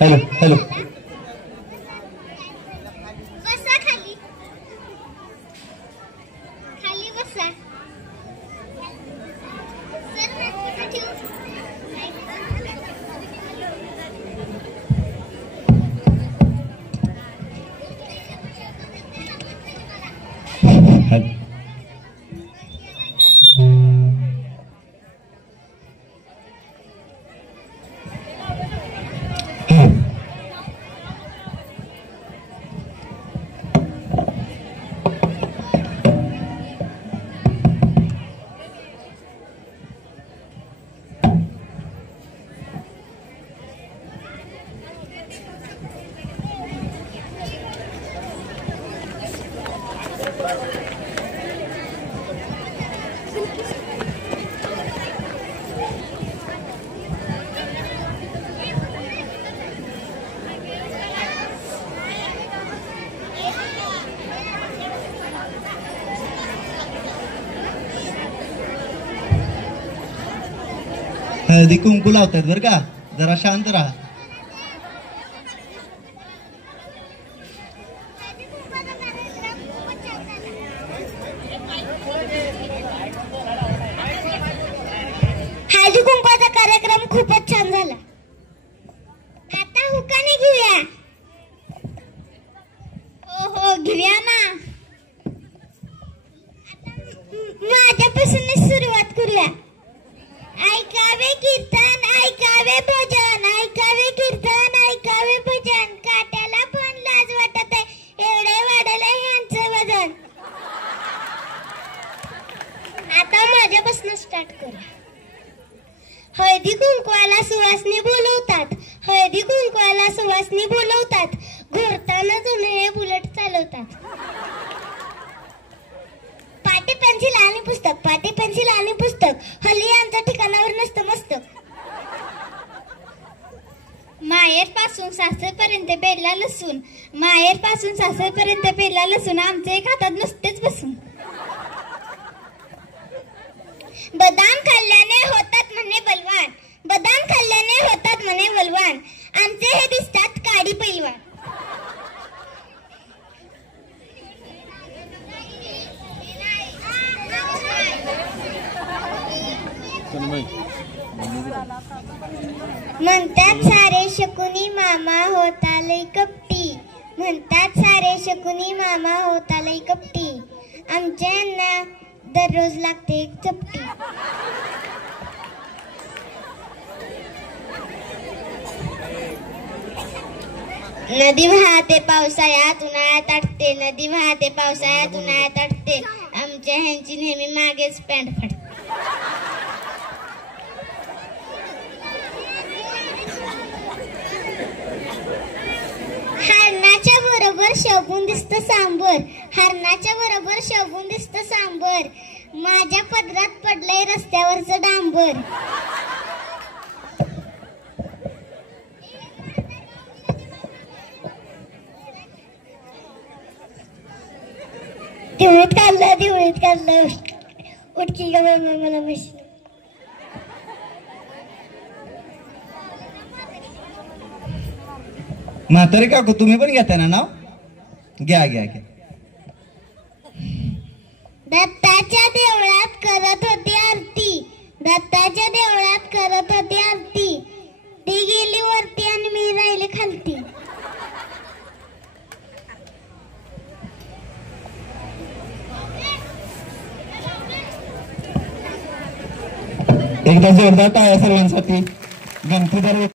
Hello hello बसा खाली खाली बसा सर मैं कुठे ठेवू हॅलो हळदी कुंकू लावतात बरं का, जरा शांत राहा. हळदी कुंकवाचा कार्यक्रम खूपच छान झाला. आता हुकाने घेऊया. हो हो घेऊया ना. माझ्यापासूनच सुरुवात करूया. ऐकावे कीर्तन ऐकावे भजन ऐकावे कीर्तन ऐकावे भजन काट्याला पण लाज वाटत आहे एवढे वाढले ह्यांचं वजन. आता माझ्यापासून स्टार्ट करूया. हळदी कुंकवाला सुवासनी बोलवतात. हळदी कुंकवाला सुवासनी बोलवतात. घोरताना जुने बुलेट चालवतात. पाटी पेन्सिल आणि पुस्तक पाटी पेन्सिल आणि पुस्तक हल्ली यांच्या ठिकाणावर नसतं मस्तक. माहेर पासून सासरपर्यंत पेरला लसून माहेर पासून सासरपर्यंत पेरला लसून आमचे एक हातात नुसतेच बसून. बदाम खाल्ल्याने होतात म्हणे बलवान बदाम खाल्ल्याने होतात म्हणे बलवान आमचे हे दिसतात काडी पैलवान. म्हणतात सारे शकुनी मामा होता लई कपटी म्हणतात सारे शकुनी मामा होता लई कपटी आमच्या यांना दररोज लागते एक चपटी. नदी वाहते पावसाळ्यात उन्हाळ्यात अटते नदी वाहते पावसाळ्यात उन्हाळ्यात अटते आमच्या ह्यांची नेहमी मागेच पॅन्ट फाटते. हरणाच्या बरोबर शगुन दिसत सांबर हरणाच्या बरोबर शगुन दिसत सांबर माझ्या पदरात पडलंय रस्त्यावरचं डांबर. दिवळीत काढलं उठकी ग मला म्हशी. म्हातारे काकू तुम्ही पण घेताय ना नाव? घ्या घ्या घ्या. दत्ताच्या देवळात करत होती आरती दत्ताच्या देवळात करत होती आरती ती गेली वरती आणि मी राहिले खालती. एकदा जोरदार टाळ्या सर्वांसाठी. गणपती